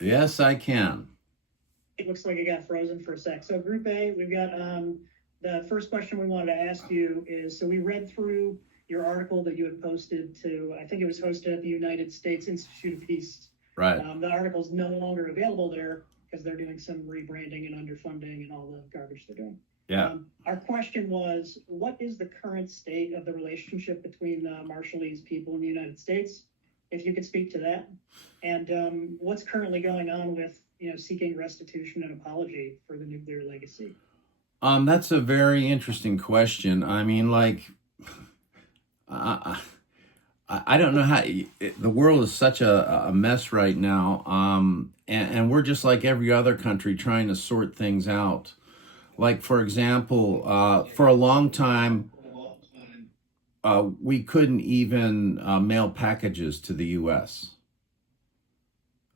Yes, I can. It looks like it got frozen for a sec. So Group A, we've got the first question we wanted to ask you is, so we read through your article that you had posted to, I think it was hosted at the United States Institute of Peace. Right. The article is no longer available there because they're doing some rebranding and underfunding and all the garbage they're doing. Yeah. Our question was, what is the current state of the relationship between the Marshallese people in the United States? If you could speak to that, and what's currently going on with seeking restitution and apology for the nuclear legacy. That's a very interesting question. I mean, like, I, I don't know how the world is such a mess right now. And we're just like every other country trying to sort things out. Like, for example, for a long time, we couldn't even mail packages to the U.S.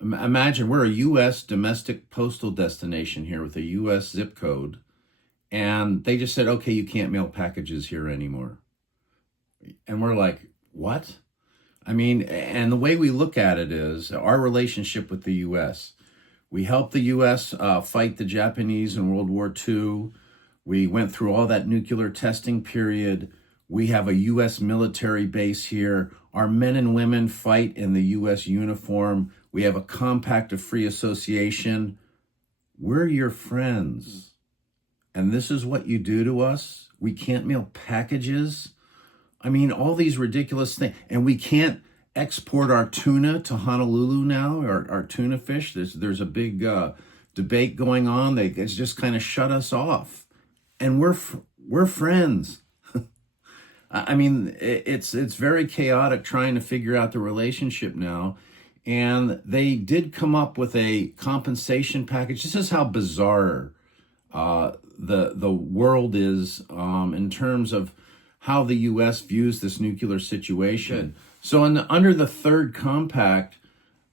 Imagine we're a U.S. domestic postal destination here with a U.S. zip code, and they just said, okay, you can't mail packages here anymore. And we're like, what? I mean, and the way we look at it is our relationship with the U.S. We helped the U.S. Fight the Japanese in World War II. We went through all that nuclear testing period. We have a U.S. military base here. Our men and women fight in the U.S. uniform. We have a compact of free association. We're your friends. And this is what you do to us? We can't mail packages? I mean, all these ridiculous things. And we can't export our tuna to Honolulu now, our tuna fish. There's a big debate going on. It's just kind of shut us off. And we're friends. I mean, it's very chaotic trying to figure out the relationship now. And they did come up with a compensation package. This is how bizarre the world is in terms of how the U.S. views this nuclear situation. So under the third compact,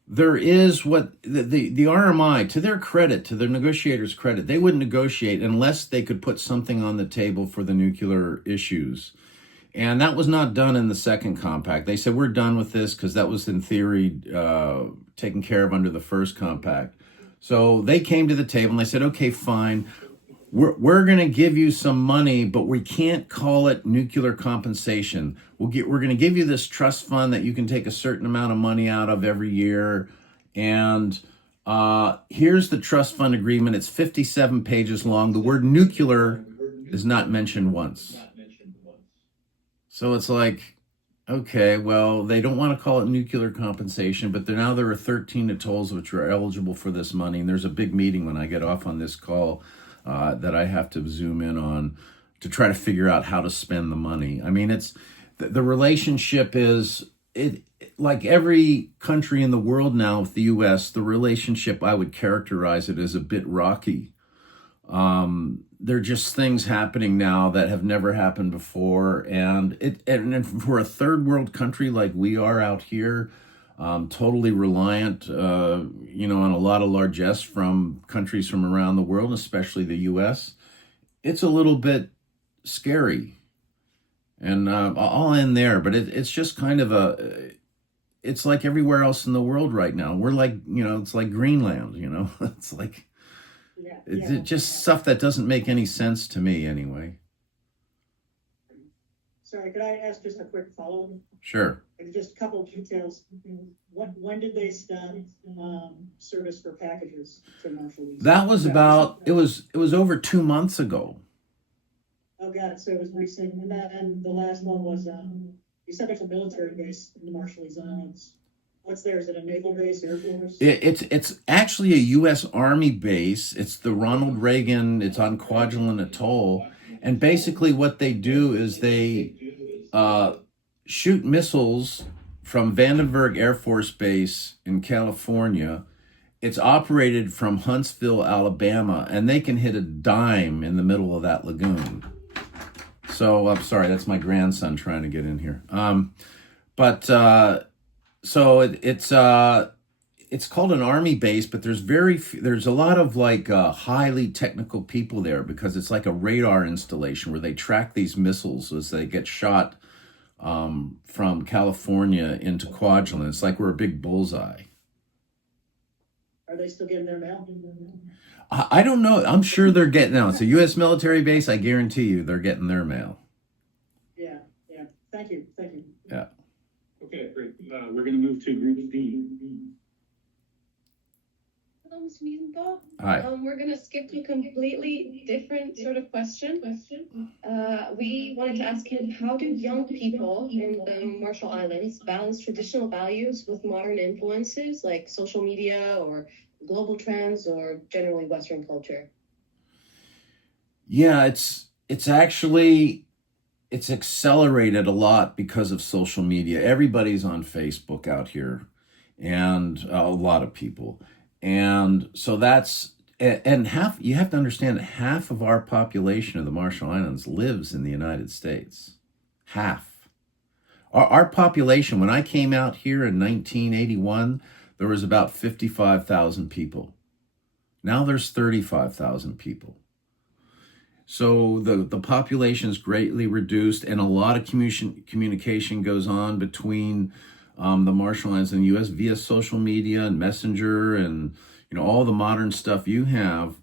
there is what the RMI, to their credit, to their negotiators' credit, they wouldn't negotiate unless they could put something on the table for the nuclear issues. And that was not done in the second compact. They said, we're done with this because that was in theory taken care of under the first compact. So they came to the table and they said, okay, fine. We're going to give you some money, but we can't call it nuclear compensation. We're going to give you this trust fund that you can take a certain amount of money out of every year. And here's the trust fund agreement. It's 57 pages long. The word nuclear is not mentioned once. So it's like, okay, well, they don't want to call it nuclear compensation, but now there are 13 atolls which are eligible for this money. And there's a big meeting when I get off on this call that I have to zoom in on to try to figure out how to spend the money. I mean, it's the relationship is like every country in the world now with the U.S., the relationship, I would characterize it as a bit rocky. There are just things happening now that have never happened before. And for a third world country like we are out here, totally reliant, on a lot of largesse from countries from around the world, especially the U.S., it's a little bit scary. And I'll end there, but it's just kind of it's like everywhere else in the world right now. We're like, it's like Greenland, it's like, it's just stuff that doesn't make any sense to me anyway. Sorry, could I ask just a quick follow-up? Sure. Just a couple of details. When did they stop service for packages to Marshall? That was about, it was over 2 months ago. Oh, got it. So it was recent. And the last one was, you said there's a military base in the Marshallese Islands. What's there? Is it a naval base, Air Force? It's actually a U.S. Army base. It's the Ronald Reagan. It's on Kwajalein Atoll, and basically what they do is they shoot missiles from Vandenberg Air Force Base in California. It's operated from Huntsville, Alabama, and they can hit a dime in the middle of that lagoon. So I'm sorry, that's my grandson trying to get in here. So it's called an army base, but there's a lot of like highly technical people there because it's like a radar installation where they track these missiles as they get shot from California into Kwajalein. It's like we're a big bullseye. Are they still getting their mail? I don't know. I'm sure they're getting now. It's a U.S. military base. I guarantee you they're getting their mail. Yeah, yeah. Thank you. Yeah. Okay, great. We're going to move to group D. Hello, Mr. Niedenthal. Hi. We're going to skip to a completely different sort of question. We wanted to ask him, how do young people in the Marshall Islands balance traditional values with modern influences like social media or global trends or generally Western culture? Yeah, it's actually it's accelerated a lot because of social media. Everybody's on Facebook out here, and a lot of people. And so and half, you have to understand that half of our population of the Marshall Islands lives in the United States. Half. Our population, when I came out here in 1981, there was about 55,000 people. Now there's 35,000 people. So the population is greatly reduced, and a lot of communication goes on between the Marshall Islands and the U.S. via social media and messenger and all the modern stuff you have.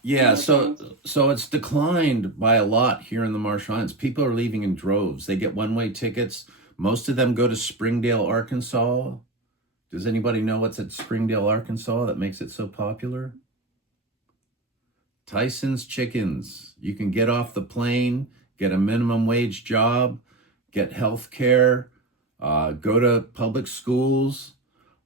Yeah, so it's declined by a lot here in the Marshall Islands. People are leaving in droves. They get one-way tickets. Most of them go to Springdale, Arkansas. Does anybody know what's at Springdale, Arkansas that makes it so popular? Tyson's Chickens. You can get off the plane, get a minimum wage job, get health care, go to public schools.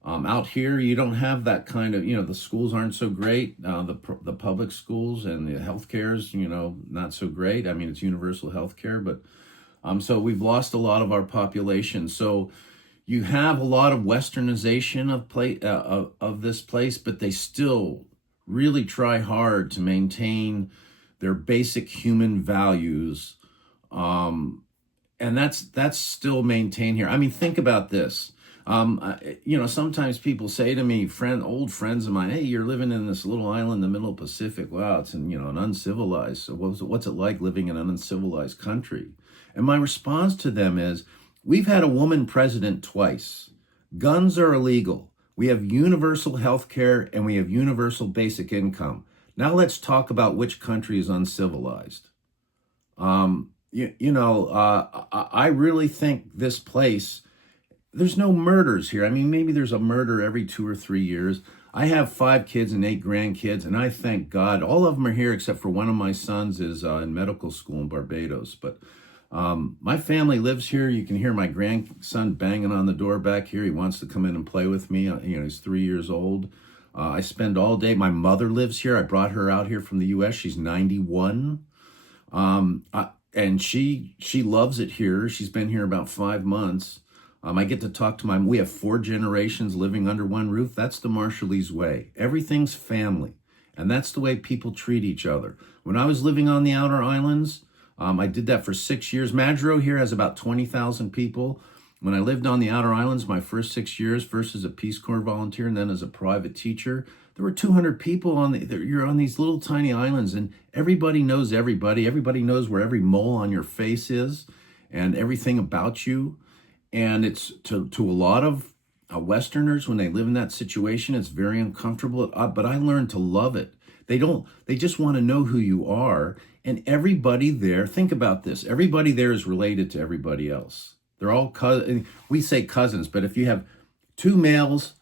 Out here, you don't have that kind of, the schools aren't so great. The public schools and the health care's, not so great. I mean, it's universal health care, but so we've lost a lot of our population. So you have a lot of westernization of this place, but they still really try hard to maintain their basic human values. And that's still maintained here. I mean, think about this. Sometimes people say to me, old friends of mine, hey, you're living in this little island in the middle of the Pacific. Wow, it's an uncivilized. So what's it like living in an uncivilized country? And my response to them is, we've had a woman president twice. Guns are illegal. We have universal health care and we have universal basic income. Now let's talk about which country is uncivilized. I really think this place, there's no murders here. I mean, maybe there's a murder every 2 or 3 years. I have 5 kids and 8 grandkids, and I thank God all of them are here except for one of my sons is in medical school in Barbados. But my family lives here. You can hear my grandson banging on the door back here. He wants to come in and play with me. He's 3 years old. I spend all day. My mother lives here. I brought her out here from the U.S. She's 91. And she loves it here. She's been here about 5 months. I get to talk to we have 4 generations living under one roof. That's the Marshallese way. Everything's family. And that's the way people treat each other. When I was living on the outer islands, I did that for 6 years. Madro here has about 20,000 people. When I lived on the outer islands, my first 6 years, first as a Peace Corps volunteer and then as a private teacher, there were 200 people you're on these little tiny islands, and everybody knows everybody. Everybody knows where every mole on your face is and everything about you. And it's to a lot of Westerners, when they live in that situation, it's very uncomfortable. But I learned to love it. They just want to know who you are. And everybody there, think about this, everybody there is related to everybody else. They're all we say cousins, but if you have 2 males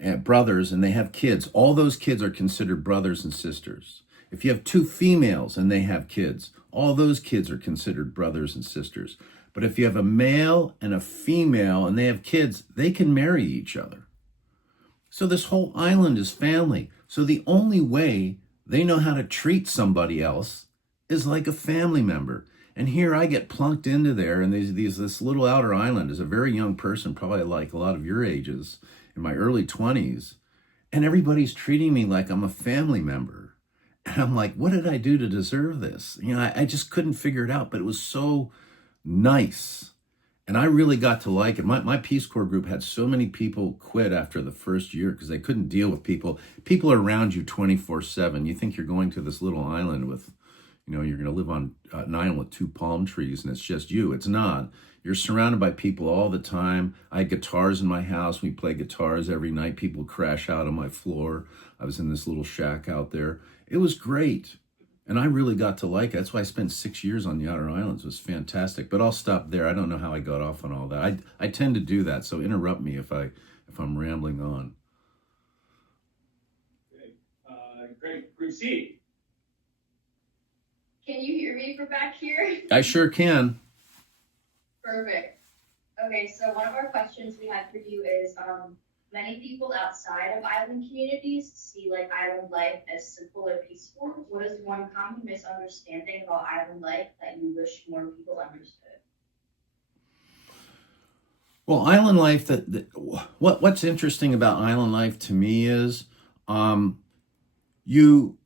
and brothers and they have kids, all those kids are considered brothers and sisters. If you have 2 females and they have kids, all those kids are considered brothers and sisters. But if you have a male and a female and they have kids, they can marry each other. So this whole island is family. So the only way they know how to treat somebody else is like a family member. And here I get plunked into there, and this little outer island as a very young person, probably like a lot of your ages, in my early 20s, and everybody's treating me like I'm a family member. And I'm like, what did I do to deserve this? I just couldn't figure it out, but it was so nice. And I really got to like it. My Peace Corps group had so many people quit after the first year because they couldn't deal with people. People are around you 24/7. You think you're going to this little island with, you're going to live on an island with 2 palm trees and it's just you. It's not. You're surrounded by people all the time. I had guitars in my house. We play guitars every night. People crash out on my floor. I was in this little shack out there. It was great. And I really got to like it. That's why I spent 6 years on the Outer Islands. It was fantastic. But I'll stop there. I don't know how I got off on all that. I tend to do that, so interrupt me if I'm rambling on. Great. Group C. Can you hear me from back here? I sure can. Perfect. Okay, so one of our questions we had for you is, many people outside of island communities see like island life as simple or peaceful. What is one common misunderstanding about island life that you wish more people understood? Well, island life, what's interesting about island life to me is you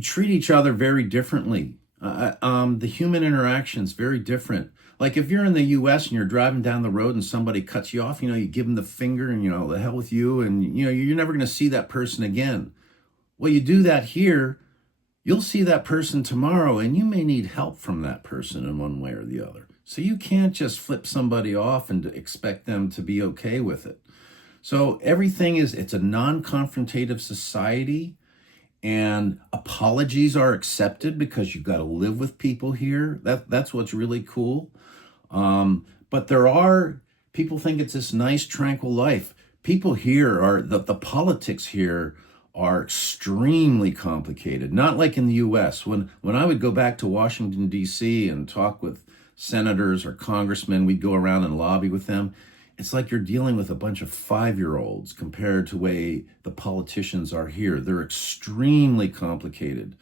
treat each other very differently. The human interaction is very different. Like if you're in the U.S. and you're driving down the road and somebody cuts you off, you give them the finger and, the hell with you. And, you're never going to see that person again. Well, you do that here, you'll see that person tomorrow and you may need help from that person in one way or the other. So you can't just flip somebody off and expect them to be okay with it. So everything it's a non-confrontative society. And apologies are accepted because you've got to live with people here. That's what's really cool. But people think it's this nice, tranquil life. People here the politics here are extremely complicated. Not like in the US. When I would go back to Washington, D.C. and talk with senators or congressmen, we'd go around and lobby with them. It's like you're dealing with a bunch of 5-year-olds compared to the way the politicians are here. They're extremely complicated.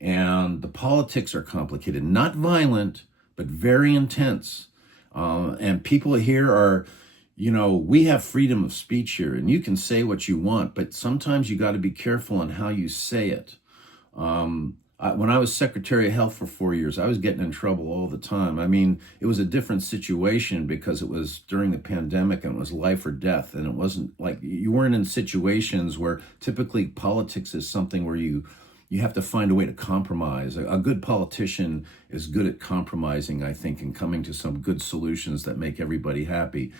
And the politics are complicated, not violent, but very intense. And people here are, we have freedom of speech here, and you can say what you want, but sometimes you got to be careful on how you say it. When I was Secretary of Health for 4 years, I was getting in trouble all the time. I mean, it was a different situation because it was during the pandemic and it was life or death. And it wasn't like you weren't in situations where typically politics is something where you have to find a way to compromise. A good politician is good at compromising, I think, and coming to some good solutions that make everybody happy.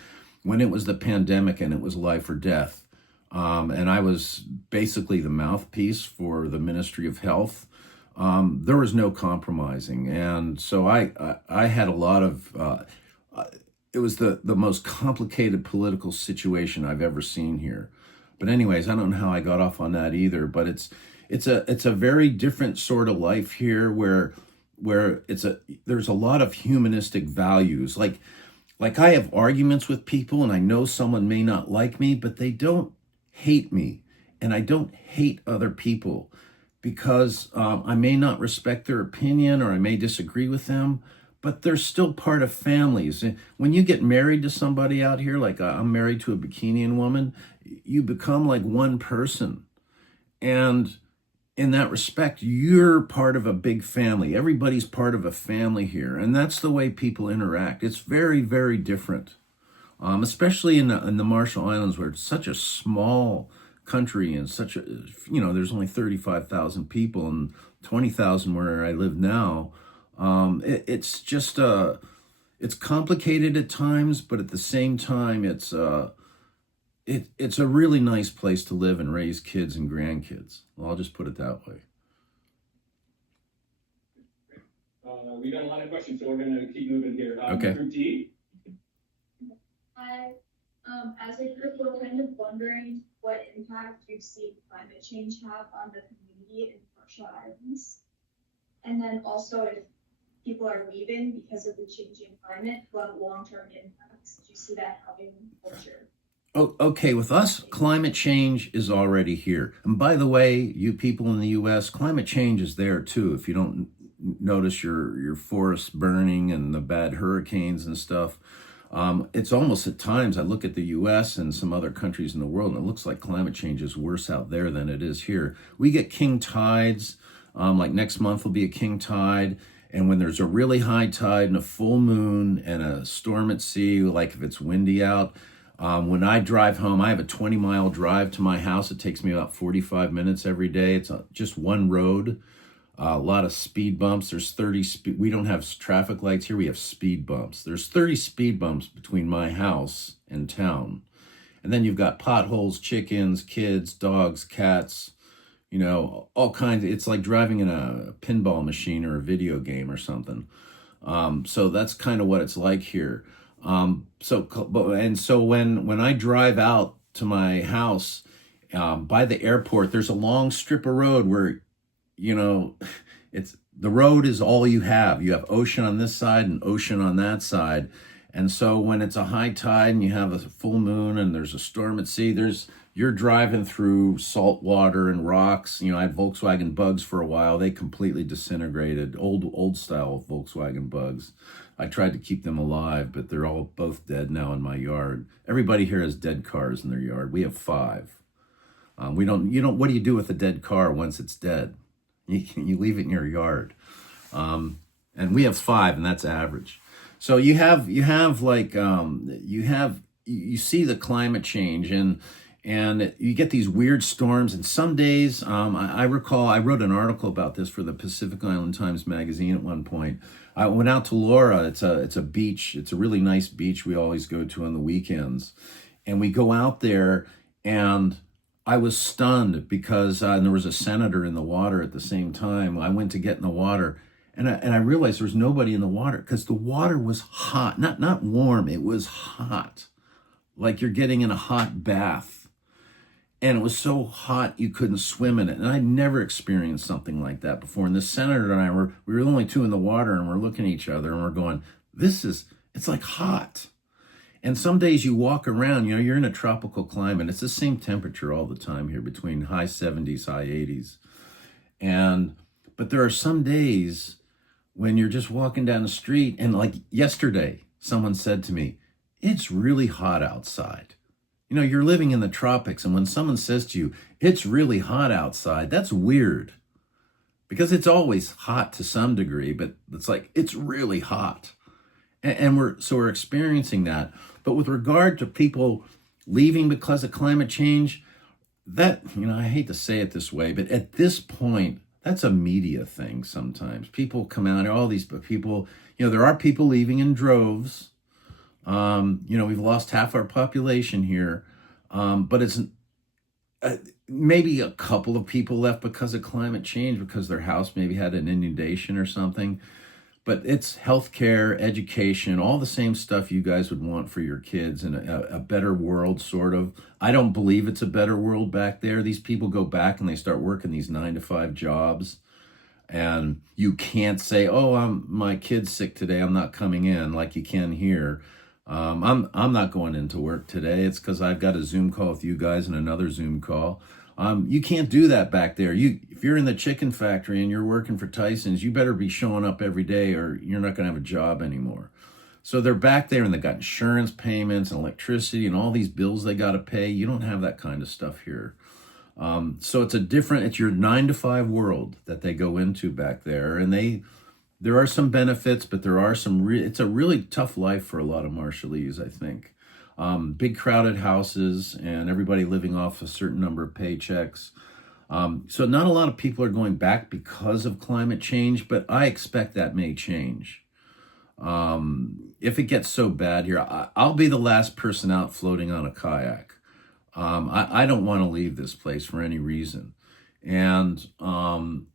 When it was the pandemic and it was life or death, and I was basically the mouthpiece for the Ministry of Health, there was no compromising. And so I had a lot of, it was the most complicated political situation I've ever seen here. But anyways, I don't know how I got off on that either, but it's a very different sort of life here where there's a lot of humanistic values. Like I have arguments with people and I know someone may not like me, but they don't hate me. And I don't hate other people because I may not respect their opinion or I may disagree with them, but they're still part of families. When you get married to somebody out here, like I'm married to a Bikinian woman, you become like one person. And in that respect, you're part of a big family. Everybody's part of a family here. And that's the way people interact. It's very, very different, especially in the Marshall Islands where it's such a small country and there's only 35,000 people and 20,000 where I live now. It's just, it's complicated at times, but at the same time, it's a really nice place to live and raise kids and grandkids. Well, I'll just put it that way. We got a lot of questions, so we're going to keep moving here. Okay. Group D. Hi. As a group, we're kind of wondering what impact you've seen climate change have on the community in Marshall Islands. And then also if people are leaving because of the changing climate, what long-term impacts do you see that having on culture? Oh, okay, with us, climate change is already here. And by the way, you people in the U.S., climate change is there too. If you don't notice your forests burning and the bad hurricanes and stuff, it's almost at times, I look at the U.S. and some other countries in the world, and it looks like climate change is worse out there than it is here. We get king tides, like next month will be a king tide. And when there's a really high tide and a full moon and a storm at sea, like if it's windy out, when I drive home, I have a 20-mile drive to my house. It takes me about 45 minutes every day. It's just one road. A lot of speed bumps. There's 30 we don't have traffic lights here. We have speed bumps. There's 30 speed bumps between my house and town. And then you've got potholes, chickens, kids, dogs, cats, all kinds. It's like driving in a pinball machine or a video game or something. So that's kind of what it's like here. So when I drive out to my house by the airport, there's a long strip of road where, it's the road is all you have. You have ocean on this side and ocean on that side. And so when it's a high tide and you have a full moon and there's a storm at sea, you're driving through salt water and rocks. I had Volkswagen Bugs for a while. They completely disintegrated, old style Volkswagen Bugs. I tried to keep them alive, but they're all both dead now in my yard. Everybody here has dead cars in their yard. We have 5. What do you do with a dead car once it's dead? You leave it in your yard. And we have 5, and that's average. So you see the climate change, and you get these weird storms. And some days, I recall I wrote an article about this for the Pacific Island Times magazine at one point. I went out to Laura. It's a beach. It's a really nice beach we always go to on the weekends, and we go out there, and I was stunned because there was a senator in the water at the same time. I went to get in the water, and I realized there was nobody in the water because the water was hot, not warm. It was hot, like you're getting in a hot bath, and it was so hot you couldn't swim in it. And I'd never experienced something like that before. And the senator and I we were the only 2 in the water, and we're looking at each other and we're going, it's like hot. And some days you walk around, you're in a tropical climate. It's the same temperature all the time here, between high 70s, high 80s. But there are some days when you're just walking down the street, and like yesterday, someone said to me, it's really hot outside. You're living in the tropics, and when someone says to you, it's really hot outside, that's weird. Because it's always hot to some degree, but it's like, it's really hot. And we're experiencing that. But with regard to people leaving because of climate change, that, I hate to say it this way, but at this point, that's a media thing sometimes. People come out, all these people, there are people leaving in droves. We've lost half our population here. But it's maybe a couple of people left because of climate change, because their house maybe had an inundation or something. But it's healthcare, education, all the same stuff you guys would want for your kids, and a better world, sort of. I don't believe it's a better world back there. These people go back and they start working these 9-to-5 jobs. And you can't say, my kid's sick today, I'm not coming in, like you can here. I'm not going into work today. It's because I've got a Zoom call with you guys and another Zoom call. You can't do that back there. If you're in the chicken factory and you're working for Tyson's, you better be showing up every day or you're not going to have a job anymore. So they're back there and they got insurance payments and electricity and all these bills they got to pay. You don't have that kind of stuff here. So it's your 9-to-5 world that they go into back there. And there are some benefits, but there are it's a really tough life for a lot of Marshallese, I think. Big crowded houses and everybody living off a certain number of paychecks. So not a lot of people are going back because of climate change, but I expect that may change. If it gets so bad here, I'll be the last person out floating on a kayak. I don't want to leave this place for any reason. And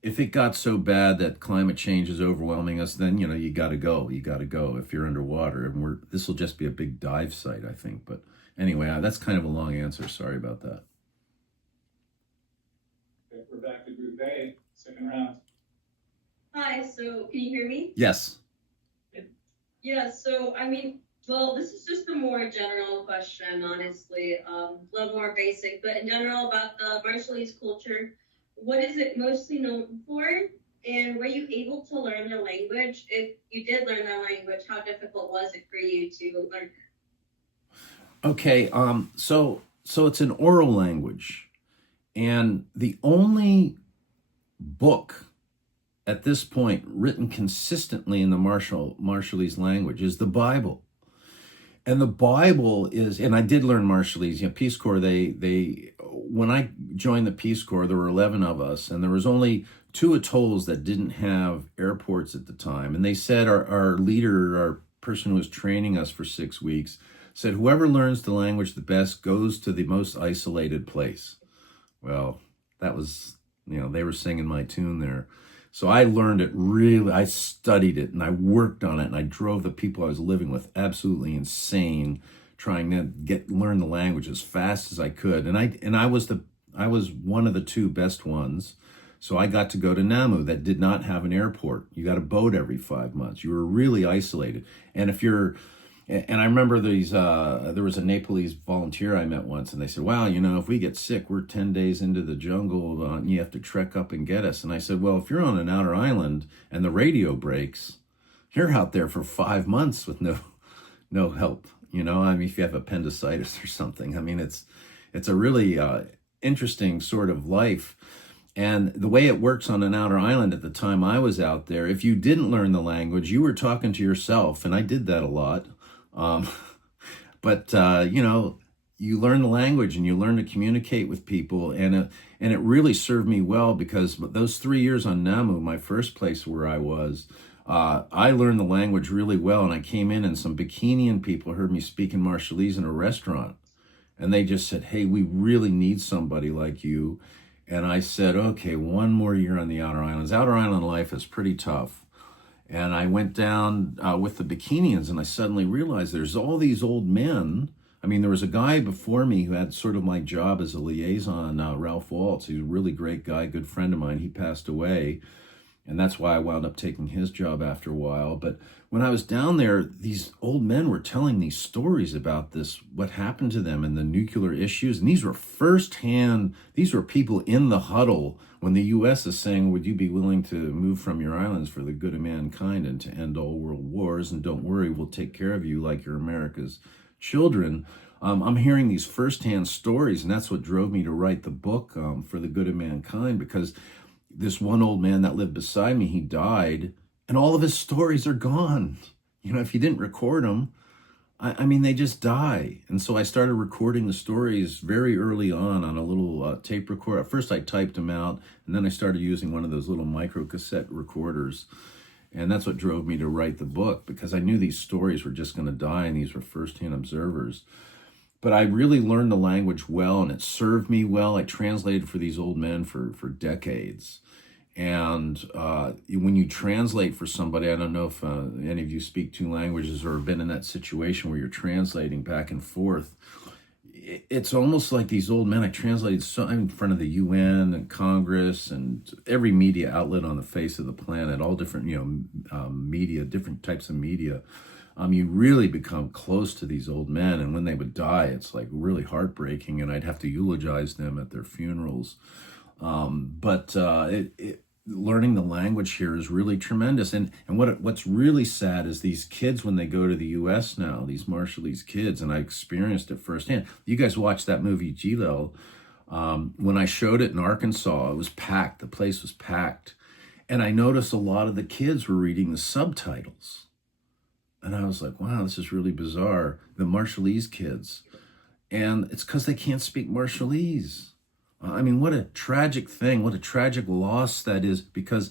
if it got so bad that climate change is overwhelming us, then, you got to go. You got to go if you're underwater. And this will just be a big dive site, I think. But anyway, that's kind of a long answer. Sorry about that. Okay, we're back to Group A, second round. Hi, so can you hear me? Yes. Yeah, so this is just a more general question, honestly, a little more basic, but in general about the Marshallese culture, what is it mostly known for? And were you able to learn their language? If you did learn their language, how difficult was it for you to learn? Okay, so it's an oral language, and the only book at this point written consistently in the Marshallese language is the Bible. And the Bible is, and I did learn Marshallese. Peace Corps. When I joined the Peace Corps, there were 11 of us, and there was only 2 atolls that didn't have airports at the time. And they said our leader, our person who was training us for 6 weeks, said whoever learns the language the best goes to the most isolated place. Well, that was, they were singing my tune there. So I learned it really, I studied it and I worked on it and I drove the people I was living with absolutely insane trying to learn the language as fast as I could. And I was one of the 2 best ones. So I got to go to Namu that did not have an airport. You got a boat every 5 months. You were really isolated. And I remember there was a Nepalese volunteer I met once, and they said, wow, if we get sick, we're 10 days into the jungle, and you have to trek up and get us. And I said, well, if you're on an outer island and the radio breaks, you're out there for 5 months with no help. If you have appendicitis or something. It's a really interesting sort of life. And the way it works on an outer island at the time I was out there, if you didn't learn the language, you were talking to yourself, and I did that a lot. But you learn the language and you learn to communicate with people, and it really served me well because those 3 years on Namu, my first place where I was, I learned the language really well, and I came in and some Bikinian people heard me speaking Marshallese in a restaurant, and they just said, hey, we really need somebody like you. And I said, okay, 1 more year on the outer islands. Outer island life is pretty tough. And I went down with the Bikinians, and I suddenly realized there's all these old men. There was a guy before me who had sort of my job as a liaison, Ralph Waltz. He's a really great guy, good friend of mine. He passed away, and that's why I wound up taking his job after a while. But when I was down there, these old men were telling these stories about what happened to them and the nuclear issues. And these were people in the huddle when the U.S. is saying, would you be willing to move from your islands for the good of mankind and to end all world wars? And don't worry, we'll take care of you like you're America's children. I'm hearing these firsthand stories, and that's what drove me to write the book, For the Good of Mankind, because this one old man that lived beside me, he died, and all of his stories are gone. If you didn't record them, they just die. And so I started recording the stories very early on a little tape recorder. At first I typed them out, and then I started using one of those little micro cassette recorders. And that's what drove me to write the book, because I knew these stories were just going to die, and these were firsthand observers. But I really learned the language well, and it served me well. I translated for these old men for decades. And when you translate for somebody, I don't know if any of you speak 2 languages or have been in that situation where you're translating back and forth. It's almost like these old men. I translated in front of the UN and Congress and every media outlet on the face of the planet, all different, media, different types of media. You really become close to these old men, and when they would die, it's like really heartbreaking, and I'd have to eulogize them at their funerals. Learning the language here is really tremendous. And what's really sad is these kids, when they go to the U.S. now, these Marshallese kids, and I experienced it firsthand. You guys watched that movie, Gilo. When I showed it in Arkansas, it was packed. The place was packed. And I noticed a lot of the kids were reading the subtitles. And I was like, wow, this is really bizarre. The Marshallese kids. And it's because they can't speak Marshallese. What a tragic thing, what a tragic loss that is, because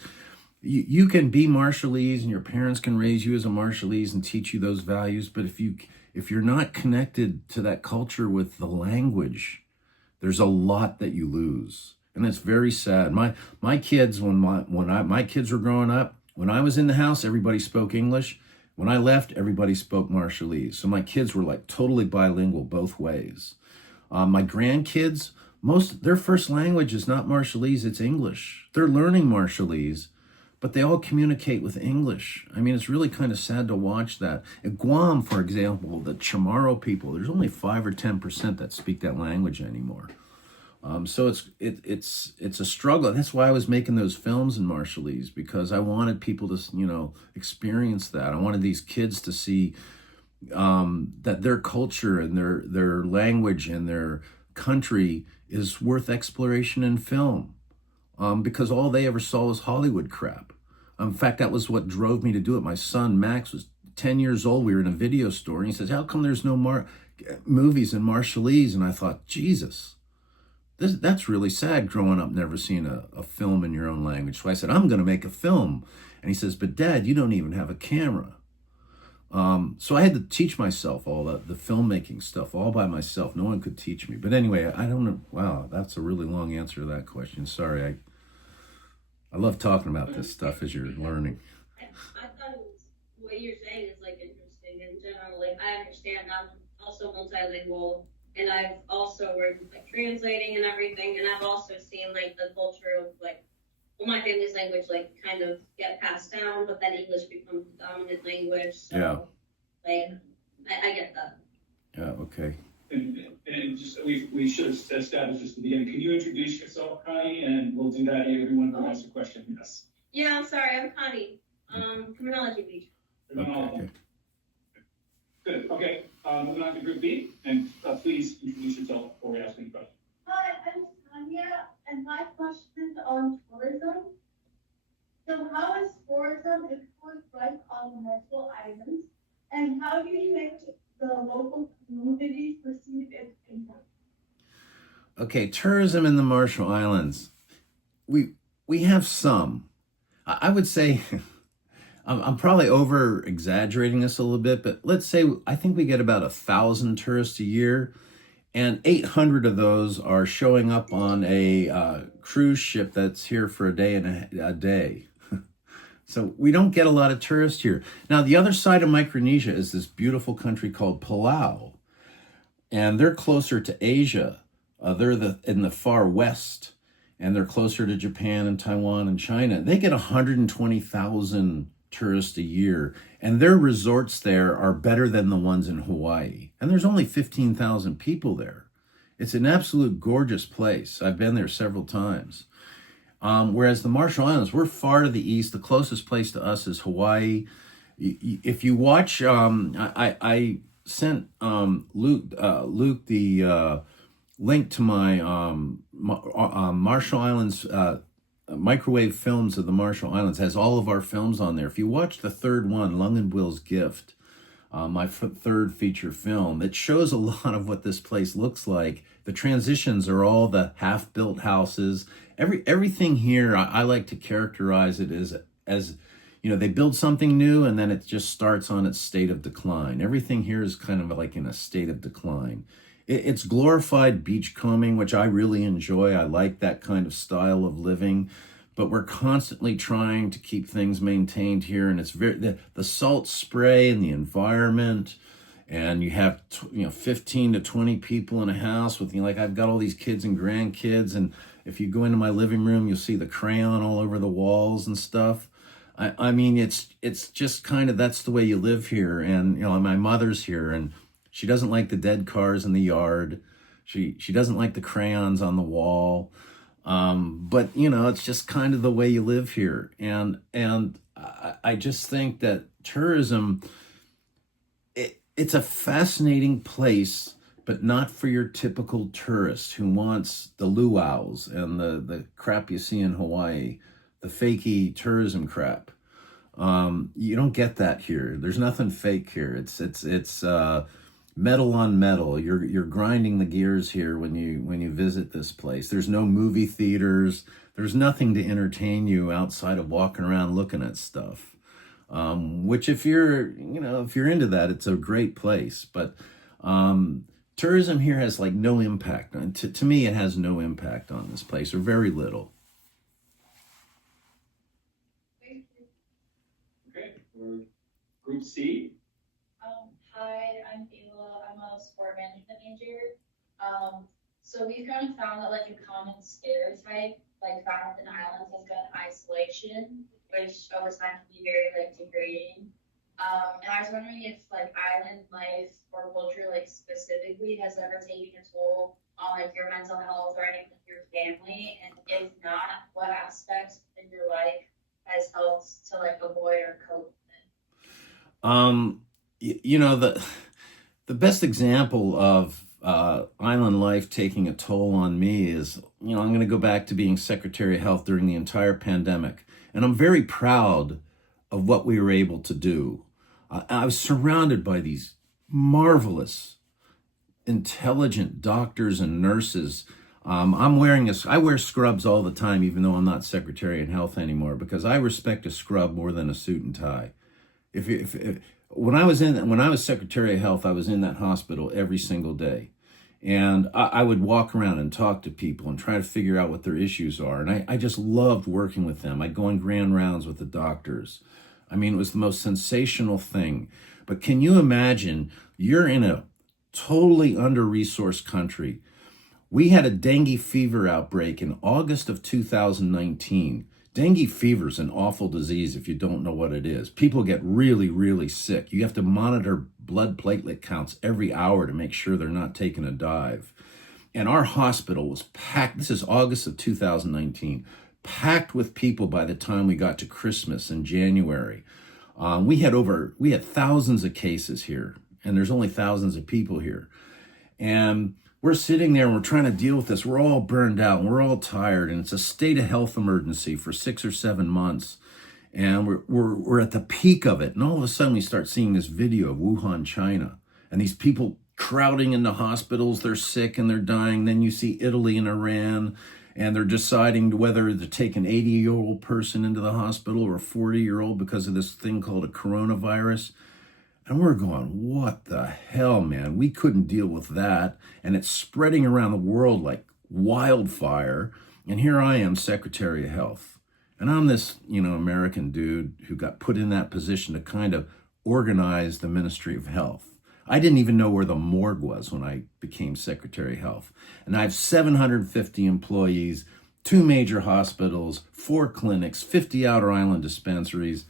you can be Marshallese and your parents can raise you as a Marshallese and teach you those values, but if you're not connected to that culture with the language, there's a lot that you lose. And it's very sad. My kids, when my kids were growing up, when I was in the house, everybody spoke English. When I left, everybody spoke Marshallese. So my kids were like totally bilingual both ways. My grandkids, their first language is not Marshallese, it's English. They're learning Marshallese, but they all communicate with English. it's really kind of sad to watch that. At Guam, for example, the Chamorro people, there's only 5 or 10% that speak that language anymore. So it's a struggle. That's why I was making those films in Marshallese, because I wanted people to, experience that. I wanted these kids to see that their culture and their language and their country is worth exploration in film, because all they ever saw was Hollywood crap. In fact, that was what drove me to do it. My son Max was 10 years old. We were in a video store, and he says, how come there's no movies in Marshallese? And I thought, Jesus, that's really sad growing up, never seeing a film in your own language. So I said, I'm going to make a film. And he says, but Dad, you don't even have a camera. So I had to teach myself all the filmmaking stuff all by myself. No one could teach me. But anyway, I don't know. Wow, that's a really long answer to that question. Sorry. I love talking about this stuff as you're learning. I thought it was, what you're saying is like interesting in general. Like I understand I'm also multilingual, and I've also worked with like translating and everything, and I've also seen like the culture of like, well, my family's language like kind of get passed down, but then English becomes the dominant language. So Yeah. like I get that. Yeah, okay. And just, we should have established this at the beginning. Can you introduce yourself, Connie? And we'll do that, everyone who has a question. Yes. Yeah, I'm sorry, I'm Connie. Criminology major. Okay. Good, okay, moving on to group B, and please introduce yourself before we ask any questions. Hi, I'm Tanya, and my question is on tourism. So how is tourism influenced right on the Marshall Islands? And how do you think the local communities perceive its impact? Okay, tourism in the Marshall Islands. We have some. I would say, I'm probably over exaggerating this a little bit, but let's say I think we get about 1,000 tourists a year, and 800 of those are showing up on a cruise ship that's here for a day and a day. So we don't get a lot of tourists here. Now, the other side of Micronesia is this beautiful country called Palau, and they're closer to Asia. They're in the far west, and they're closer to Japan and Taiwan and China. They get 120,000 tourists a year, and their resorts there are better than the ones in Hawaii. And there's only 15,000 people there. It's an absolute gorgeous place. I've been there several times. Whereas the Marshall Islands, we're far to the east. The closest place to us is Hawaii. If you watch, I sent Luke the link to my Marshall Islands microwave films of the Marshall Islands. Has all of our films on there. If you watch the third one, Lungenbill's Gift, my third feature film, it shows a lot of what this place looks like. The transitions are all the half-built houses. Everything here, I like to characterize it as you know, they build something new and then it just starts on its state of decline. Everything here is kind of like in a state of decline. It's glorified beachcombing, which I really enjoy. I like that kind of style of living, but we're constantly trying to keep things maintained here. And it's very, the salt spray and the environment, and you have 15 to 20 people in a house with, like, I've got all these kids and grandkids, and if you go into my living room, you'll see the crayon all over the walls and stuff. I mean, it's just kind of, that's the way you live here. And, my mother's here, and she doesn't like the dead cars in the yard. She doesn't like the crayons on the wall. But, it's just kind of the way you live here. And I just think that tourism, it's a fascinating place, but not for your typical tourist who wants the luau's and the crap you see in Hawaii, the fakey tourism crap. You don't get that here. There's nothing fake here. It's metal on metal. You're grinding the gears here when you visit this place. There's no movie theaters. There's nothing to entertain you outside of walking around looking at stuff. Which if you're into that, it's a great place. But tourism here has like no impact on, to me, it has no impact on this place, or very little. Okay, we're group C. Hi, I'm Ayla. I'm a sport management major. So we've kind of found that like a common stereotype, like found in islands, has been isolation, which over time can be very like degrading. And I was wondering if like island life or culture like specifically has ever taken a toll on like your mental health or anything with your family, and if not, what aspects in your life has helped to like avoid or cope with it? The best example of island life taking a toll on me is, I'm going to go back to being Secretary of Health during the entire pandemic. And I'm very proud of what we were able to do. I was surrounded by these marvelous, intelligent doctors and nurses. I wear scrubs all the time, even though I'm not Secretary of Health anymore, because I respect a scrub more than a suit and tie. If when I was Secretary of Health, I was in that hospital every single day. And I would walk around and talk to people and try to figure out what their issues are. And I just loved working with them. I'd go on grand rounds with the doctors. I mean, it was the most sensational thing. But can you imagine, you're in a totally under-resourced country. We had a dengue fever outbreak in August of 2019. Dengue fever is an awful disease if you don't know what it is. People get really, really sick. You have to monitor blood platelet counts every hour to make sure they're not taking a dive. And our hospital was packed. This is August of 2019, packed with people by the time we got to Christmas in January. We had thousands of cases here, and there's only thousands of people here. And we're sitting there and we're trying to deal with this. We're all burned out and we're all tired, and it's a state of health emergency for 6 or 7 months. And we're at the peak of it. And all of a sudden we start seeing this video of Wuhan, China, and these people crowding into hospitals. They're sick and they're dying. Then you see Italy and Iran, and they're deciding whether to take an 80-year-old person into the hospital or a 40-year-old because of this thing called a coronavirus. And we're going, what the hell, man? We couldn't deal with that. And it's spreading around the world like wildfire. And here I am, Secretary of Health. And I'm this, American dude who got put in that position to kind of organize the Ministry of Health. I didn't even know where the morgue was when I became Secretary of Health. And I have 750 employees, 2 major hospitals, 4 clinics, 50 outer island dispensaries.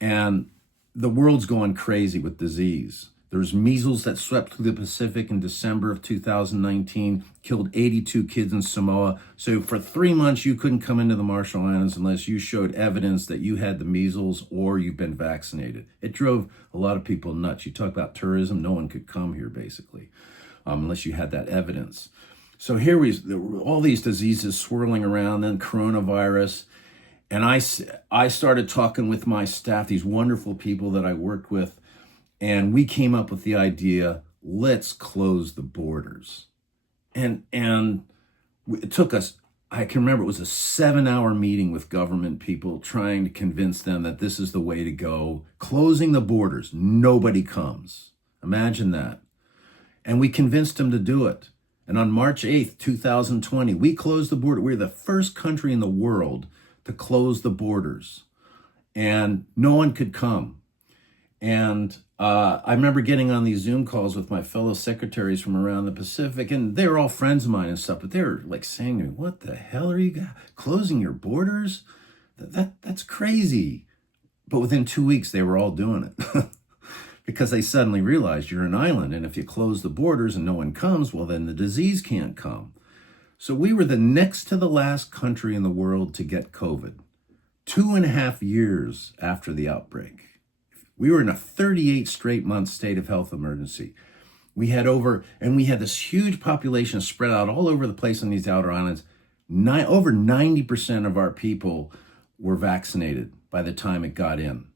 And the world's going crazy with disease. There's measles that swept through the Pacific in December of 2019, killed 82 kids in Samoa. So for 3 months, you couldn't come into the Marshall Islands unless you showed evidence that you had the measles or you've been vaccinated. It drove a lot of people nuts. You talk about tourism, no one could come here basically, unless you had that evidence. So here all these diseases swirling around, then coronavirus. And I started talking with my staff, these wonderful people that I worked with, and we came up with the idea, let's close the borders. And it took us, I can remember it was a 7-hour meeting with government people trying to convince them that this is the way to go. Closing the borders, nobody comes. Imagine that. And we convinced them to do it. And on March 8th, 2020, we closed the border. We're the first country in the world to close the borders, and no one could come. And I remember getting on these Zoom calls with my fellow secretaries from around the Pacific, and they were all friends of mine and stuff, but they were like saying to me, what the hell are you closing your borders? That's crazy. But within 2 weeks, they were all doing it because they suddenly realized you're an island, and if you close the borders and no one comes, well, then the disease can't come. So we were the next to the last country in the world to get COVID, 2.5 years after the outbreak. We were in a 38 straight month state of health emergency. We had this huge population spread out all over the place on these outer islands. Over 90% of our people were vaccinated by the time it got in.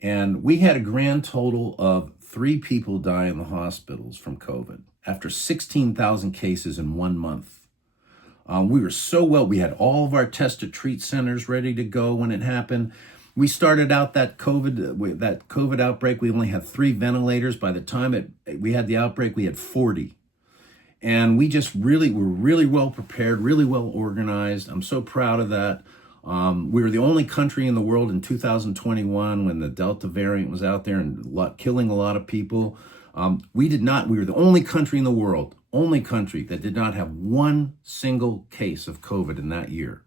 And we had a grand total of 3 people die in the hospitals from COVID after 16,000 cases in 1 month. We were so well. We had all of our test to treat centers ready to go when it happened. We started out that COVID outbreak. We only had 3 ventilators. By the time we had the outbreak, we had 40. And we just were really well prepared, really well organized. I'm so proud of that. We were the only country in the world in 2021 when the Delta variant was out there and killing a lot of people. We were the only country in the world, that did not have 1 single case of COVID in that year.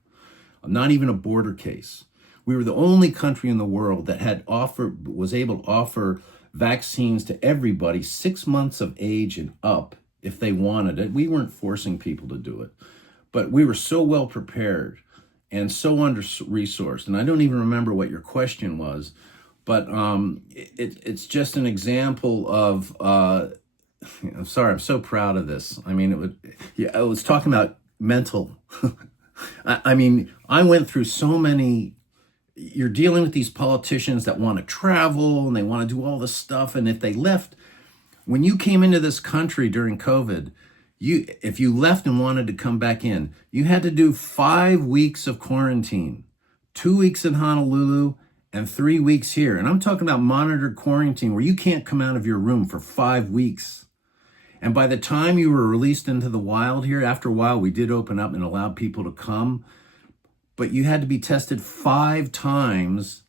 Not even a border case. We were the only country in the world that was able to offer vaccines to everybody 6 months of age and up if they wanted it. We weren't forcing people to do it, but we were so well prepared and so under-resourced. And I don't even remember what your question was, but it's just an example of, I'm sorry, I'm so proud of this. I mean, I was talking about mental. I mean, I went through so many, you're dealing with these politicians that want to travel and they want to do all this stuff. And if they left, when you came into this country during COVID, if you left and wanted to come back in, you had to do 5 weeks of quarantine, 2 weeks in Honolulu and 3 weeks here. And I'm talking about monitored quarantine where you can't come out of your room for 5 weeks. And by the time you were released into the wild here, after a while, we did open up and allow people to come, but you had to be tested 5 times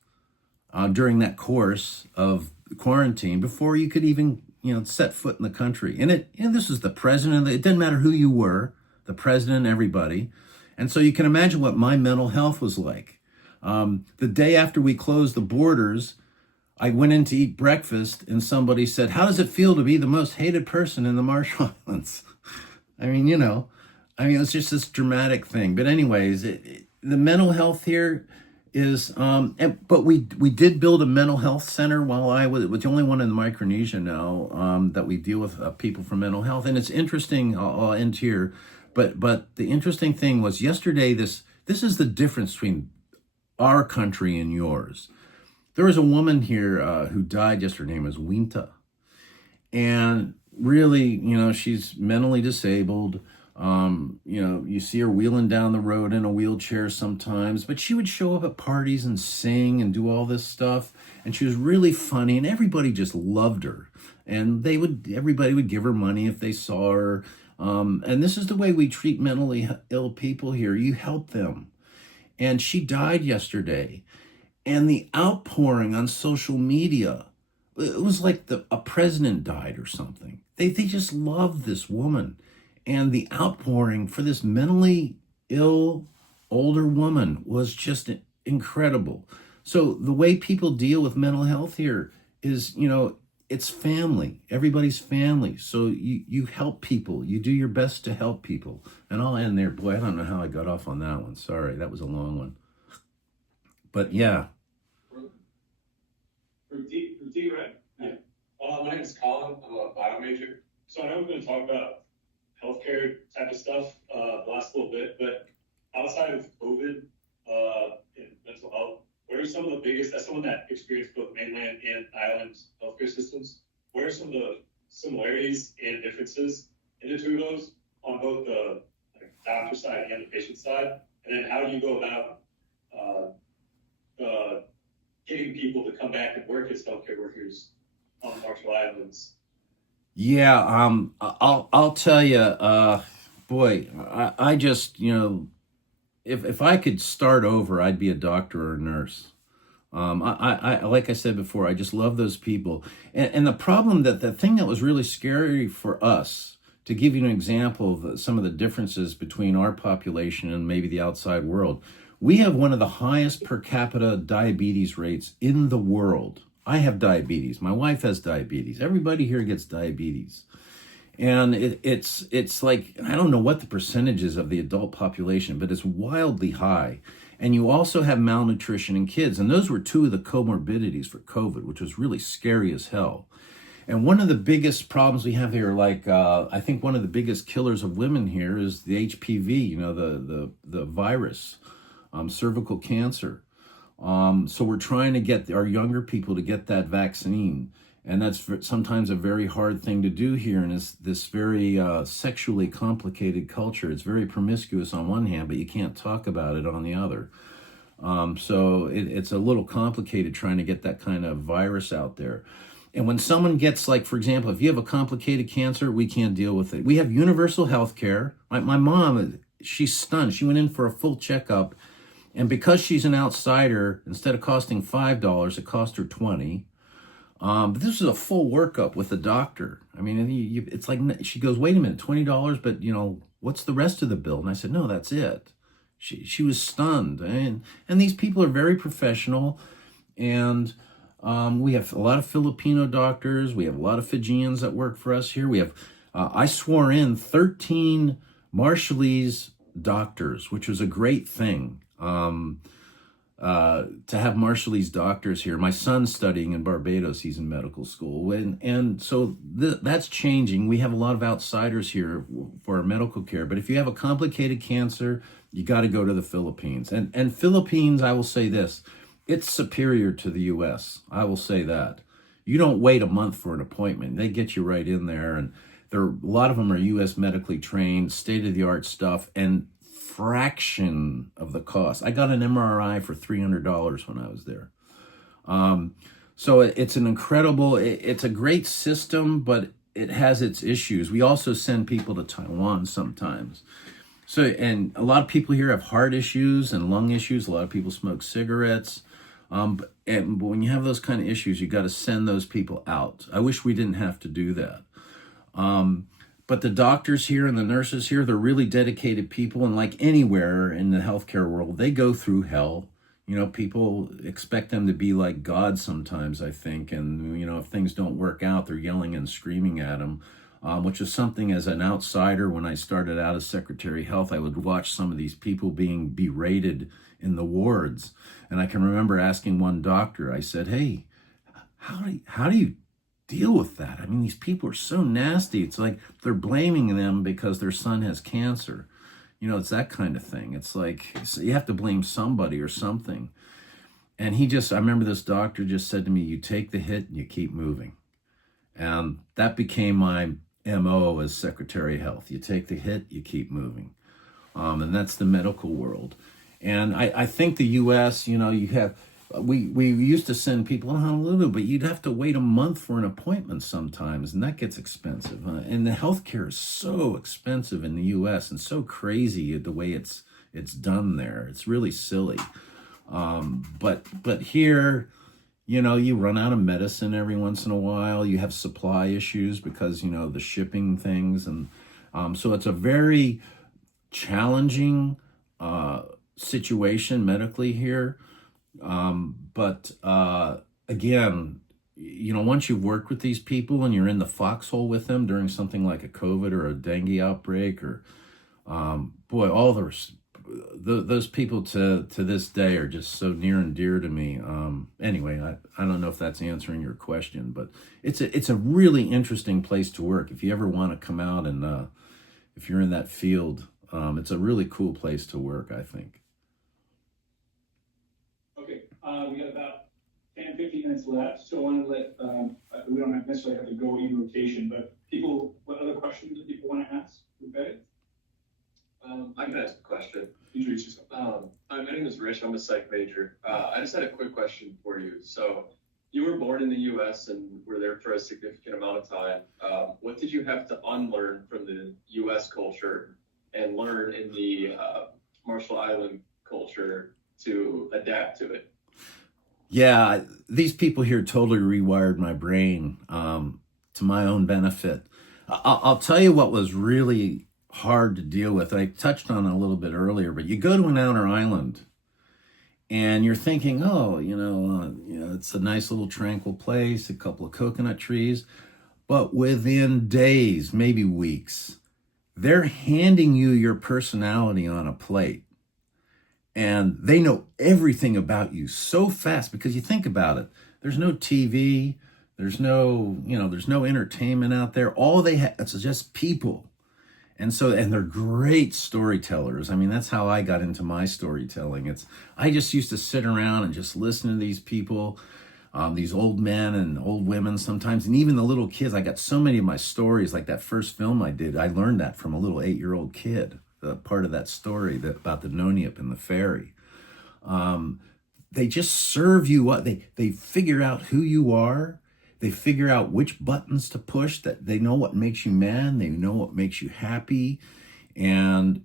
during that course of quarantine before you could even, set foot in the country. And this is the president. It didn't matter who you were, the president, everybody. And so you can imagine what my mental health was like. The day after we closed the borders, I went in to eat breakfast and somebody said, "How does it feel to be the most hated person in the Marshall Islands?" I mean, it's just this dramatic thing. But anyways, the mental health here is, but we did build a mental health center while I was the only one in Micronesia now that we deal with people for mental health. And it's interesting, I'll end here, but the interesting thing was yesterday, this is the difference between our country and yours. There was a woman here who died yesterday. Her name was Winta. And really, she's mentally disabled. You see her wheeling down the road in a wheelchair sometimes, but she would show up at parties and sing and do all this stuff. And she was really funny and everybody just loved her. And everybody would give her money if they saw her. And this is the way we treat mentally ill people here. You help them. And she died yesterday. And the outpouring on social media, it was like a president died or something. They just loved this woman. And the outpouring for this mentally ill older woman was just incredible. So the way people deal with mental health here is, it's family. Everybody's family. So you help people. You do your best to help people. And I'll end there. Boy, I don't know how I got off on that one. Sorry, that was a long one. But yeah. Right? Yeah. My name is Colin. I'm a bio major. So I know we're going to talk about healthcare type of stuff the last little bit, but outside of COVID and mental health, what are some of the biggest, as someone that experienced both mainland and island healthcare systems, what are some of the similarities and differences in the two of those on both the doctor side and the patient side? And then how do you go about getting people to come back and work as healthcare workers on the Marshall Islands? Yeah, I'll tell you, boy, I just, if I could start over, I'd be a doctor or a nurse. I like I said before, I just love those people. And the problem the thing that was really scary for us, to give you an example of some of the differences between our population and maybe the outside world, we have one of the highest per capita diabetes rates in the world. I have diabetes. My wife has diabetes. Everybody here gets diabetes. And it's like, I don't know what the percentage is of the adult population, but it's wildly high. And you also have malnutrition in kids. And those were two of the comorbidities for COVID, which was really scary as hell. And one of the biggest problems we have here, I think one of the biggest killers of women here is the HPV, the virus, cervical cancer. So we're trying to get our younger people to get that vaccine. And that's sometimes a very hard thing to do here in this very sexually complicated culture. It's very promiscuous on one hand, but you can't talk about it on the other. So it's a little complicated trying to get that kind of virus out there. And when someone gets, for example, if you have a complicated cancer, we can't deal with it. We have universal health care. My mom, she's stunned. She went in for a full checkup. And because she's an outsider, instead of costing $5, it cost her $20. But this is a full workup with the doctor. I mean, it's like, she goes, wait a minute, $20, but what's the rest of the bill? And I said, no, that's it. She was stunned. And these people are very professional. And we have a lot of Filipino doctors. We have a lot of Fijians that work for us here. We have, I swore in 13 Marshallese doctors, which was a great thing. To have Marshallese doctors here. My son's studying in Barbados. He's in medical school. And so that's changing. We have a lot of outsiders here for our medical care. But if you have a complicated cancer, you got to go to the Philippines. And Philippines, I will say this, it's superior to the US. I will say that. You don't wait a month for an appointment. They get you right in there, and a lot of them are US medically trained, state-of-the-art stuff, and fraction of the cost. I got an MRI for $300 when I was there. So it's an incredible, it's a great system, but it has its issues. We also send people to Taiwan sometimes. So, and a lot of people here have heart issues and lung issues. A lot of people smoke cigarettes. But when you have those kind of issues, you got to send those people out. I wish we didn't have to do that. But the doctors here and the nurses here, they're really dedicated people. And like anywhere in the healthcare world, they go through hell. You know, people expect them to be like God sometimes, I think. And, you know, if things don't work out, they're yelling and screaming at them, which is something as an outsider, when I started out as Secretary of Health, I would watch some of these people being berated in the wards. And I can remember asking one doctor, I said, hey, how do you deal with that? I mean, these people are so nasty. It's like they're blaming them because their son has cancer. You know, it's that kind of thing. It's like, so you have to blame somebody or something. And I remember this doctor just said to me, you take the hit and you keep moving. And that became my MO as Secretary of Health. You take the hit, you keep moving. And that's the medical world. And I think the US, you know, we used to send people in Honolulu, but you'd have to wait a month for an appointment sometimes, and that gets expensive. And the healthcare is so expensive in the US and so crazy the way it's done there. It's really silly. But here, you know, you run out of medicine every once in a while. You have supply issues because, you know, the shipping things. And so it's a very challenging situation medically here. But again, you know, once you've worked with these people and you're in the foxhole with them during something like a COVID or a dengue outbreak, or boy, all those people to this day are just so near and dear to me. Anyway, I don't know if that's answering your question, but it's a really interesting place to work. If you ever want to come out and if you're in that field, it's a really cool place to work, I think. Okay, we got about 10, 15 minutes left, so I want to let, we don't necessarily have to go in rotation, but what other questions that people want to ask? Okay? I can ask a question. Introduce yourself. Hi, my name is Rich. I'm a psych major. I just had a quick question for you. So you were born in the U.S. and were there for a significant amount of time. What did you have to unlearn from the U.S. culture and learn in the Marshall Island culture to adapt to it? Yeah, these people here totally rewired my brain to my own benefit. I'll tell you what was really hard to deal with. I touched on it a little bit earlier, but you go to an outer island and you're thinking, oh, you know, it's a nice little tranquil place, a couple of coconut trees. But within days, maybe weeks, they're handing you your personality on a plate. And they know everything about you so fast, because you think about it, there's no TV, there's no entertainment out there. All they have, it's just people. And they're great storytellers. I mean, that's how I got into my storytelling. I just used to sit around and just listen to these people, these old men and old women sometimes, and even the little kids. I got so many of my stories, like that first film I did, I learned that from a little 8-year-old kid. Part of that story about the Noniap and the fairy. They just serve you up. They figure out who you are. They figure out which buttons to push. That they know what makes you mad. They know what makes you happy. And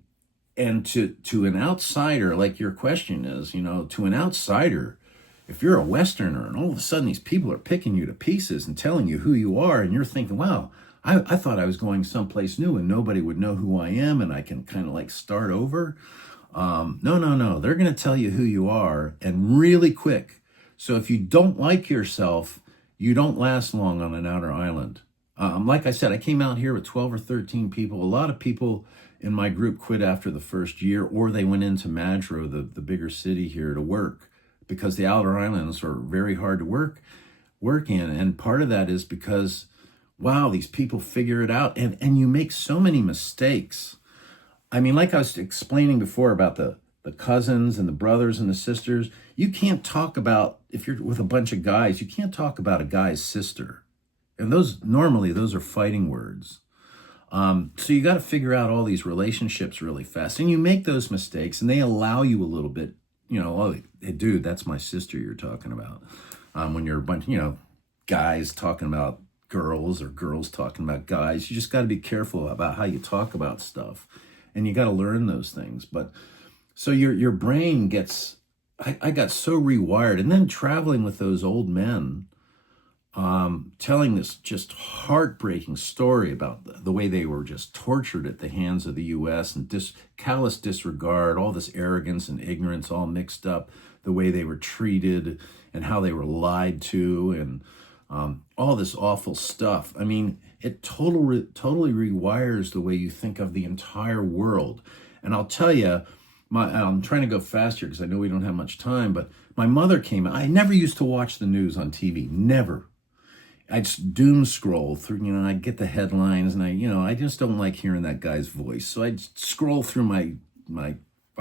to an outsider, like your question is, you know, to an outsider, if you're a Westerner and all of a sudden these people are picking you to pieces and telling you who you are, and you're thinking, wow, I thought I was going someplace new and nobody would know who I am and I can kind of like start over. No. They're going to tell you who you are, and really quick. So if you don't like yourself, you don't last long on an outer island. Like I said, I came out here with 12 or 13 people. A lot of people in my group quit after the first year, or they went into Madro, the bigger city here, to work, because the outer islands are very hard to work in. And part of that is because, wow, these people figure it out, and you make so many mistakes. I mean, like I was explaining before about the the cousins and the brothers and the sisters. You can't talk about, if you're with a bunch of guys, you can't talk about a guy's sister. And those are fighting words. So you got to figure out all these relationships really fast. And you make those mistakes and they allow you a little bit, oh, hey, dude, that's my sister you're talking about. When you're a bunch, guys talking about girls or girls talking about guys, you just got to be careful about how you talk about stuff. And you got to learn those things. But so your brain gets, I got so rewired. And then traveling with those old men, telling this just heartbreaking story about the way they were just tortured at the hands of the U.S. and callous disregard, all this arrogance and ignorance all mixed up, the way they were treated and how they were lied to, and all this awful stuff. I mean, it totally rewires the way you think of the entire world. And I'll tell you, I'm trying to go faster because I know we don't have much time, but my mother came. I never used to watch the news on TV, never. I'd doom scroll through, I'd get the headlines, and I just don't like hearing that guy's voice. So I'd scroll through my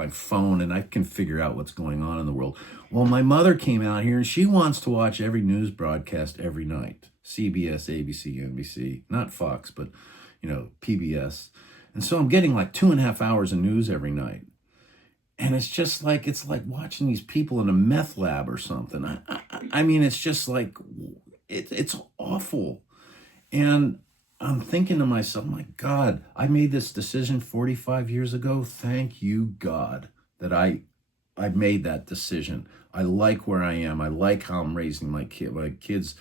phone, and I can figure out what's going on in the world. Well, my mother came out here, and she wants to watch every news broadcast every night. CBS, ABC, NBC, not Fox, but, PBS. And so I'm getting like 2.5 hours of news every night. And it's like watching these people in a meth lab or something. I mean, it's just like, it's awful. And I'm thinking to myself, my God, I made this decision 45 years ago. Thank you, God, that I made that decision. I like where I am. I like how I'm raising my kid. My kids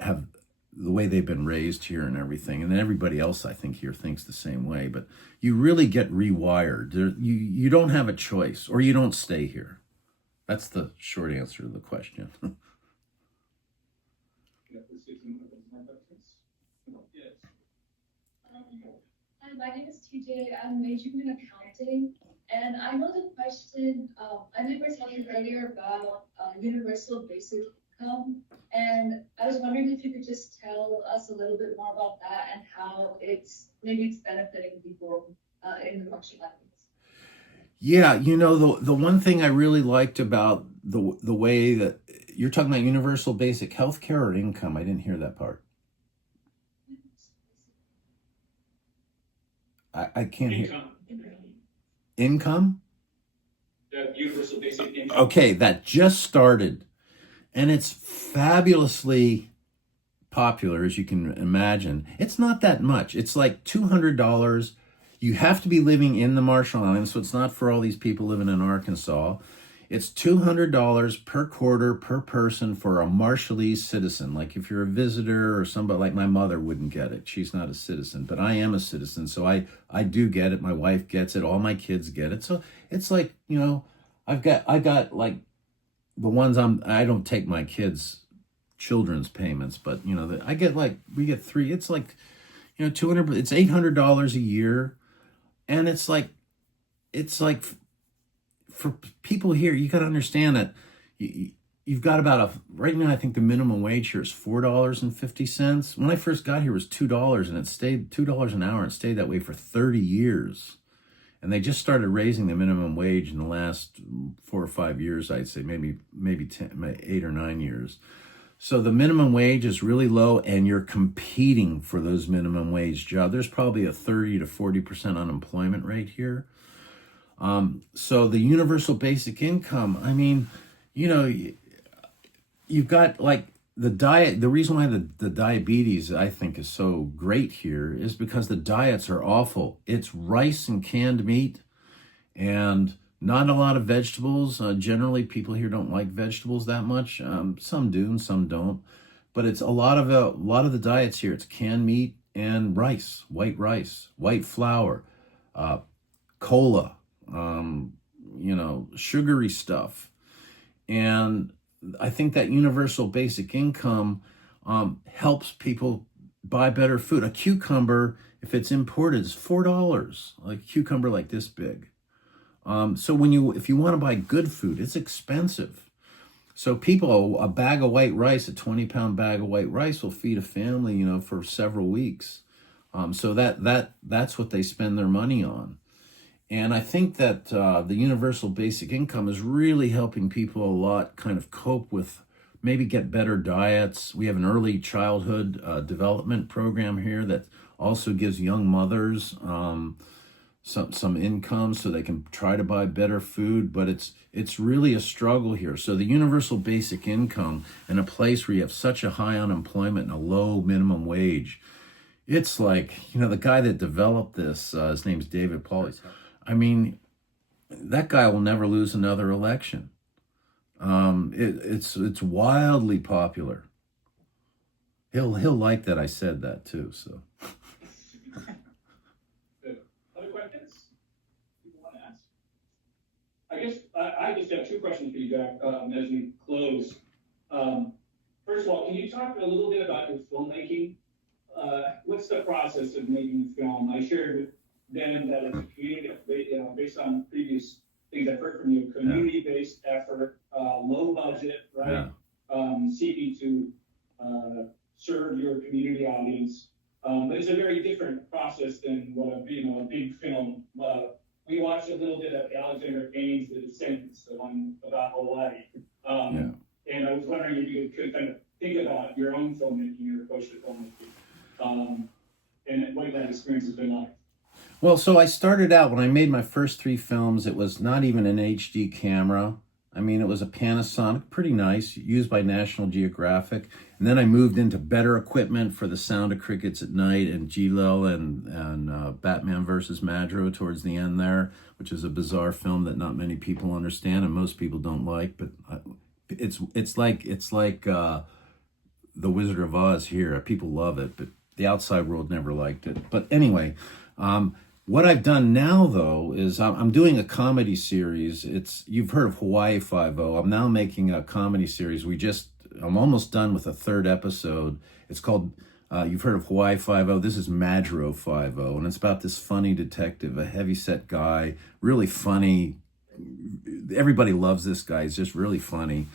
have the way they've been raised here and everything. And then everybody else, I think, here thinks the same way. But you really get rewired. You don't have a choice, or you don't stay here. That's the short answer to the question. Hi, my name is TJ. I'm majoring in accounting, and I know the question. I know you were talking earlier about universal basic income, and I was wondering if you could just tell us a little bit more about that and how it's benefiting people in the martial arts. Yeah, the one thing I really liked about the way that you're talking about universal basic health care or income, I didn't hear that part. I can't hear. Income? Yeah, universal basic income. Okay, that just started. And it's fabulously popular, as you can imagine. It's not that much. It's like $200. You have to be living in the Marshall Islands, so it's not for all these people living in Arkansas. It's $200 per quarter per person for a Marshallese citizen. Like if you're a visitor or somebody, like my mother wouldn't get it. She's not a citizen, but I am a citizen, so I do get it. My wife gets it. All my kids get it. So it's like, I got like the ones I don't take my kids' children's payments, but I get we get three. It's like, 200. It's $800 a year, and it's like for people here, you got to understand that you've got about right now. I think the minimum wage here is $4.50. When I first got here, it was $2, and it stayed $2 an hour. It stayed that way for 30 years. And they just started raising the minimum wage in the last 4 or 5 years, I'd say, maybe 8 or 9 years. So the minimum wage is really low, and you're competing for those minimum wage jobs. There's probably a 30 to 40% unemployment rate here. So the universal basic income, I mean, you've got like the diet. The reason why the diabetes, I think, is so great here is because the diets are awful. It's rice and canned meat and not a lot of vegetables. Generally, people here don't like vegetables that much. Some do and some don't. But it's a lot of the diets here. It's canned meat and rice, white flour, cola, sugary stuff. And I think that universal basic income helps people buy better food. A cucumber, if it's imported, is $4. Like a cucumber like this big. So if you want to buy good food, it's expensive. So a bag of white rice, a 20-pound bag of white rice will feed a family, for several weeks. So that's what they spend their money on. And I think that the universal basic income is really helping people a lot kind of cope with, maybe get better diets. We have an early childhood development program here that also gives young mothers some income so they can try to buy better food, but it's really a struggle here. So the universal basic income in a place where you have such a high unemployment and a low minimum wage, it's like, the guy that developed this, his name's David Pauly. I mean, that guy will never lose another election. It's wildly popular. He'll like that I said that too. So. Other questions people want to ask? I guess I just have two questions for you, Jack, as we close. First of all, can you talk a little bit about your filmmaking? What's the process of making a film? I shared with Dan that it's a community, based on previous things I've heard from you, community-based effort, low budget, right? Seeking to serve your community audience. But it's a very different process than what a big film. We watched a little bit of Alexander Payne's The Descendants, the one about Hawaii. And I was wondering if you could kind of think about your own filmmaking, your approach to filmmaking, and what that experience has been like. Well, so I started out, when I made my first 3 films, it was not even an HD camera. I mean, it was a Panasonic, pretty nice, used by National Geographic. And then I moved into better equipment for The Sound of Crickets at Night and Gilo and Batman versus Madro towards the end there, which is a bizarre film that not many people understand and most people don't like. But it's like The Wizard of Oz here. People love it, but the outside world never liked it. But anyway, what I've done now, though, is I'm doing a comedy series. You've heard of Hawaii Five-0. I'm now making a comedy series. I'm almost done with a 3rd episode. It's called, you've heard of Hawaii Five-0. This is Madro Five-0, and it's about this funny detective, a heavyset guy, really funny. Everybody loves this guy. He's just really funny.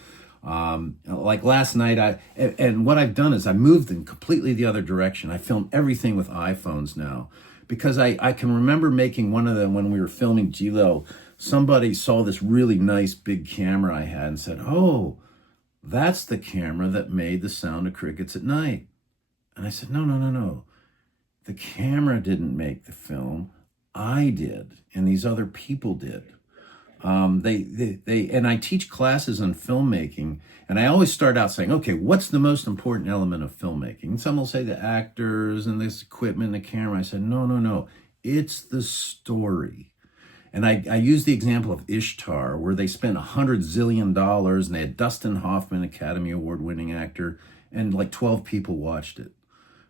Like last night, and what I've done is I moved in completely the other direction. I film everything with iPhones now. Because I can remember making one of them when we were filming Gilo. Somebody saw this really nice big camera I had and said, "Oh, that's the camera that made The Sound of Crickets at Night." And I said, No. The camera didn't make the film. I did, and these other people did. And I teach classes on filmmaking, and I always start out saying, okay, what's the most important element of filmmaking? And some will say the actors and this equipment and the camera. I said, no, it's the story. And I use the example of Ishtar, where they spent $100 zillion and they had Dustin Hoffman, Academy Award winning actor, and like 12 people watched it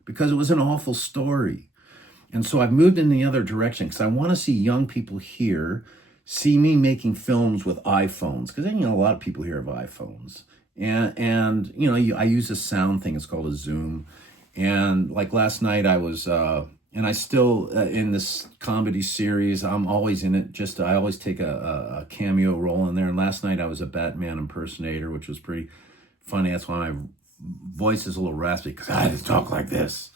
because it was an awful story. And so I've moved in the other direction because I want to see young people here see me making films with iPhones, because a lot of people here have iPhones, and I use a sound thing. It's called a Zoom, and like last night I was, and I still in this comedy series. I'm always in it. I always take a cameo role in there. And last night I was a Batman impersonator, which was pretty funny. That's why my voice is a little raspy because I had to talk like this.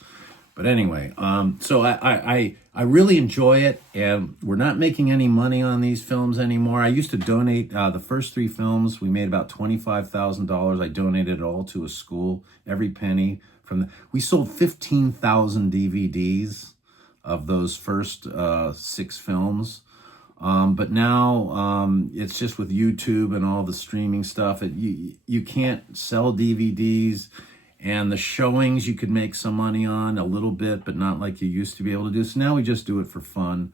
But anyway, so I really enjoy it, and we're not making any money on these films anymore. I used to donate the first 3 films. We made about $25,000. I donated it all to a school, every penny we sold 15,000 DVDs of those first 6 films. But now it's just with YouTube and all the streaming stuff. You can't sell DVDs. And the showings you could make some money on a little bit, but not like you used to be able to do. So now we just do it for fun.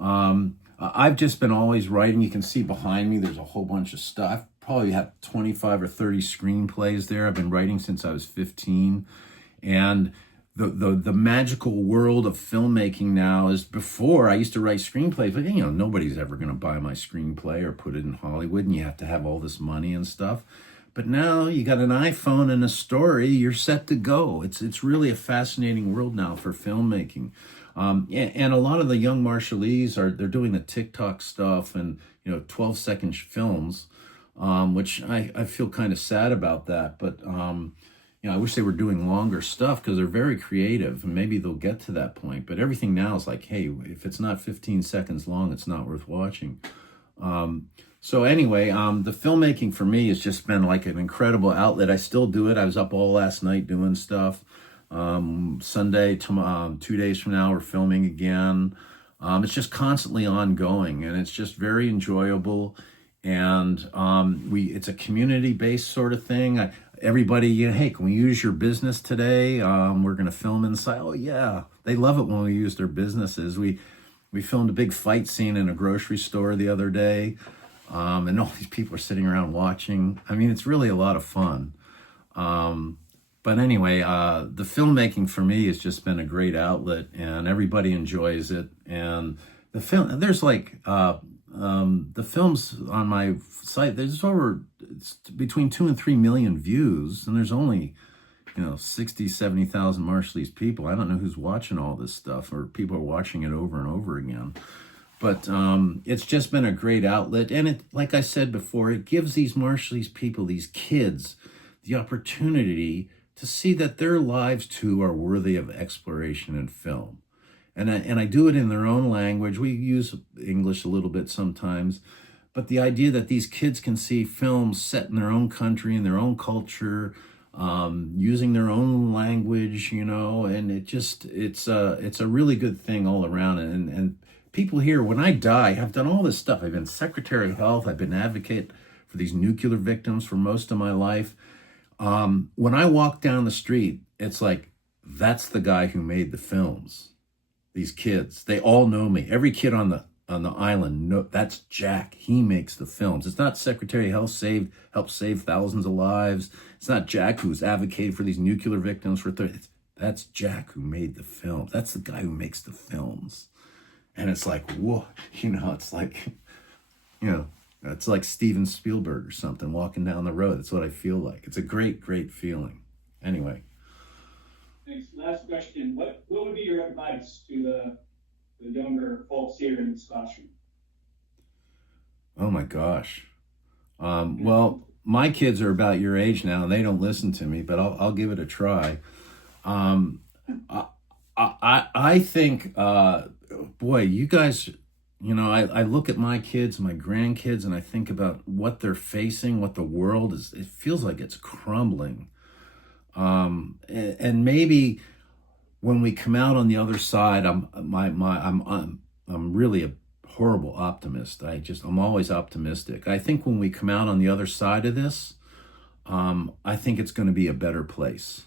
I've just been always writing. You can see behind me, there's a whole bunch of stuff. I probably have 25 or 30 screenplays there. I've been writing since I was 15. And the magical world of filmmaking now is, before I used to write screenplays, but nobody's ever going to buy my screenplay or put it in Hollywood, and you have to have all this money and stuff. But now you got an iPhone and a story, you're set to go. It's really a fascinating world now for filmmaking. And a lot of the young Marshallese they're doing the TikTok stuff and 12-second films, which I feel kind of sad about that. But I wish they were doing longer stuff because they're very creative and maybe they'll get to that point. But everything now is like, hey, if it's not 15 seconds long, it's not worth watching. So anyway, the filmmaking for me has just been like an incredible outlet. I still do it. I was up all last night doing stuff. Sunday, 2 days from now, we're filming again. It's just constantly ongoing and it's just very enjoyable. And it's a community-based sort of thing. Everybody, hey, can we use your business today? We're going to film inside. Oh, yeah. They love it when we use their businesses. We filmed a big fight scene in a grocery store the other day, and all these people are sitting around watching. I mean, it's really a lot of fun. But anyway, the filmmaking for me has just been a great outlet, and everybody enjoys it. And the film, there's like... the films on my site, there's between 2 and 3 million views, and there's only 60, 70,000 Marshallese people. I don't know who's watching all this stuff, or people are watching it over and over again. But it's just been a great outlet, and it, like I said before, it gives these Marshallese people, these kids, the opportunity to see that their lives too are worthy of exploration in film. And I do it in their own language. We use English a little bit sometimes, but the idea that these kids can see films set in their own country, in their own culture, using their own language, and it's a really good thing all around. And people here, when I die, I've done all this stuff. I've been Secretary of Health. I've been advocate for these nuclear victims for most of my life. When I walk down the street, it's like, that's the guy who made the films. These kids, they all know me. Every kid on the island, that's Jack. He makes the films. It's not Secretary of Health helped save thousands of lives. It's not Jack who's advocated for these nuclear victims for 30. That's Jack who made the films. That's the guy who makes the films. And it's like, whoa, it's like, it's like Steven Spielberg or something walking down the road. That's what I feel like. It's a great, great feeling. Anyway. Thanks. Last question. What would be your advice to the younger folks here in Wisconsin? Oh my gosh. Well, my kids are about your age now and they don't listen to me, but I'll give it a try. I think, boy, you guys, I look at my kids, my grandkids, and I think about what they're facing, what the world is. It feels like it's crumbling. And maybe when we come out on the other side, I'm really a horrible optimist. I'm always optimistic. I think when we come out on the other side of this, I think it's going to be a better place.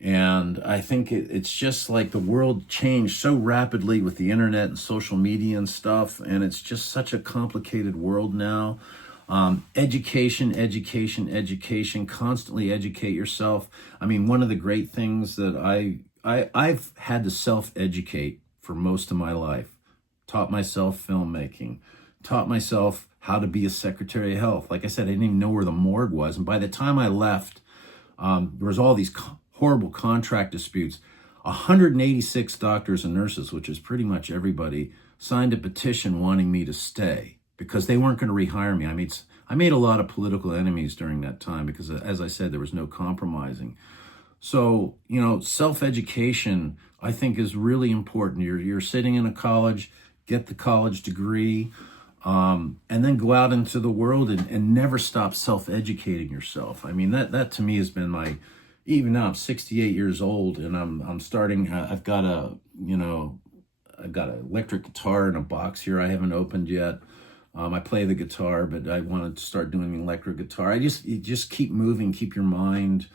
And I think it's just like the world changed so rapidly with the internet and social media and stuff. And it's just such a complicated world now. Education, constantly educate yourself. I mean, one of the great things that I've had to self-educate for most of my life, taught myself filmmaking, taught myself how to be a Secretary of Health. Like I said, I didn't even know where the morgue was. And by the time I left, there was all these horrible contract disputes. 186 doctors and nurses, which is pretty much everybody, signed a petition wanting me to stay, because they weren't going to rehire me. I made a lot of political enemies during that time because, as I said, there was no compromising. So, self-education, I think, is really important. You're sitting in a college, get the college degree, and then go out into the world and never stop self-educating yourself. I mean, that to me has been even now I'm 68 years old and I'm starting, I've got an electric guitar in a box here I haven't opened yet. I play the guitar, but I wanted to start doing electric guitar. You just keep moving, keep your mind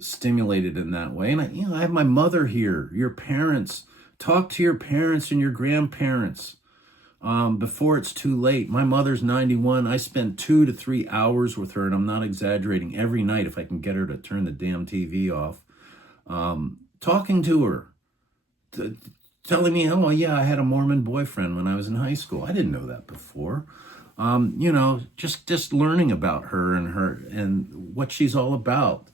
stimulated in that way. And I have my mother here, your parents. Talk to your parents and your grandparents before it's too late. My mother's 91. I spend 2 to 3 hours with her, and I'm not exaggerating, every night if I can get her to turn the damn TV off. Talking to her. Telling me, oh, yeah, I had a Mormon boyfriend when I was in high school. I didn't know that before. Just learning about her and what she's all about.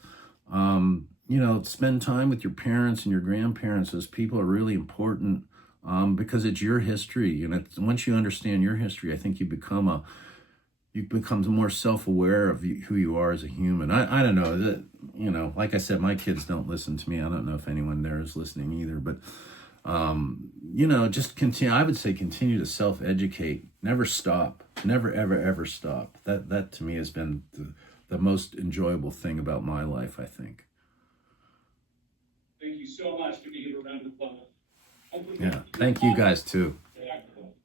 Spend time with your parents and your grandparents. Those people are really important because it's your history. And once you understand your history, I think you become you become more self-aware of who you are as a human. I don't know that, you know, like I said, my kids don't listen to me. I don't know if anyone there is listening either, but you know, just continue. I would say continue to self-educate. Never stop. Never, ever, ever stop. That to me has been the most enjoyable thing about my life, I think. Thank you so much. Give me a round of applause. Yeah. Thank you guys too.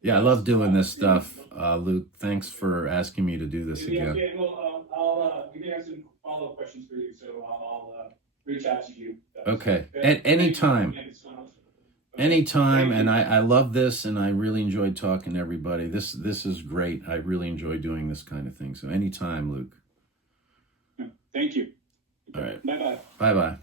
Yeah, I love doing this stuff. Luke, thanks for asking me to do this Yeah, again. well, we may have some follow-up questions for you, so I'll reach out to you. Okay. Anytime. Anytime. And I love this, and I really enjoyed talking to everybody. This is great. I really enjoy doing this kind of thing. So anytime, Luke. Thank you. All right. Bye-bye. Bye-bye.